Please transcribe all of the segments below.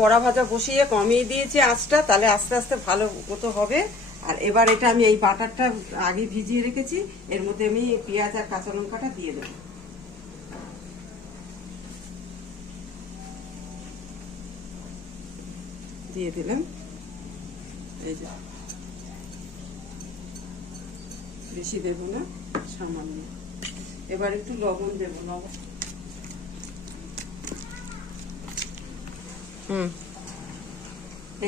বড়া ভাজা বসিয়ে কমিয়ে দিয়েছি আঁচটা, তাহলে আস্তে আস্তে ভালো মতো হবে। আর এবার এটা আমি এই বাটারটা আগে ভিজিয়ে রেখেছি, এর মধ্যে আমি পেঁয়াজ আর কাঁচা লঙ্কাটা দিয়ে দেবো। দিয়ে দিলাম, এই যে বেশি দেবো না, সামান্য। এবার একটু লবণ দেবো, লবণ।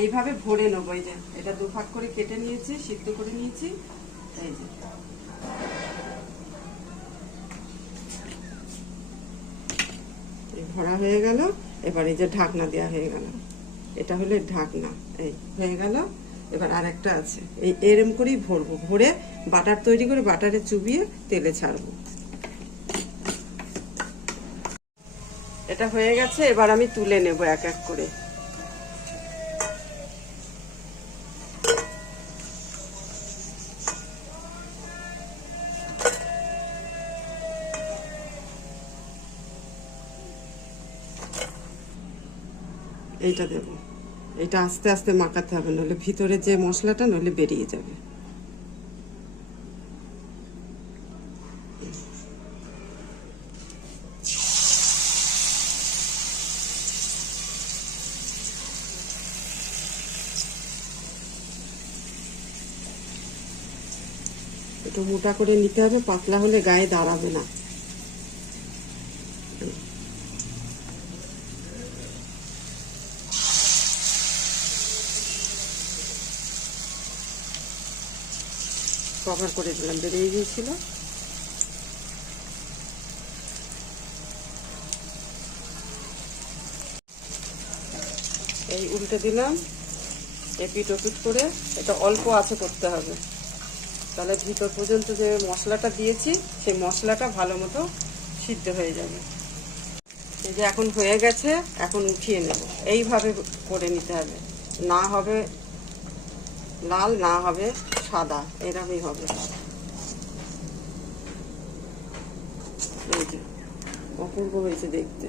এইভাবে ভরে নেবো। এই যে এটা দুভাগ করে কেটে নিয়েছি, সিদ্ধ করে নিয়েছি। এই যে ভরা হয়ে গেল। এবার এই যে ঢাকনা দেওয়া হয়ে গেল, এটা হলে ঢাকনা। এই হয়ে গেল। এবার আর একটা আছে, এই এরম করেই ভরবো, ভরে বাটার তৈরি করে বাটারে চুবিয়ে তেলে ছাড়বো। এটা হয়ে গেছে, এবার আমি তুলে নেব এক এক করে। এইটা দেব, এটা আস্তে আস্তে মাখাতে হবে, নইলে ভিতরে যে মশলাটা নইলে বেরিয়ে যাবে। একটু মোটা করে নিতে হবে, পাতলা হলে গায়ে দাঁড়াবে না। কভার করে দিলাম, বেরিয়ে গিয়েছিল। এই উল্টে দিলাম, এপিট ওপিট করে। এটা অল্প আছে করতে হবে, তাহলে ভিতর পর্যন্ত যে মশলাটা দিয়েছি সেই মশলাটা ভালো মতো সিদ্ধ হয়ে যাবে। এই যে এখন হয়ে গেছে, এখন উঠিয়ে নেব। এইভাবে করে নিতে হবে, না হবে লাল, না হবে সাদা, এরকমই হবে। এই যে অপূর্ব হয়েছে দেখতে।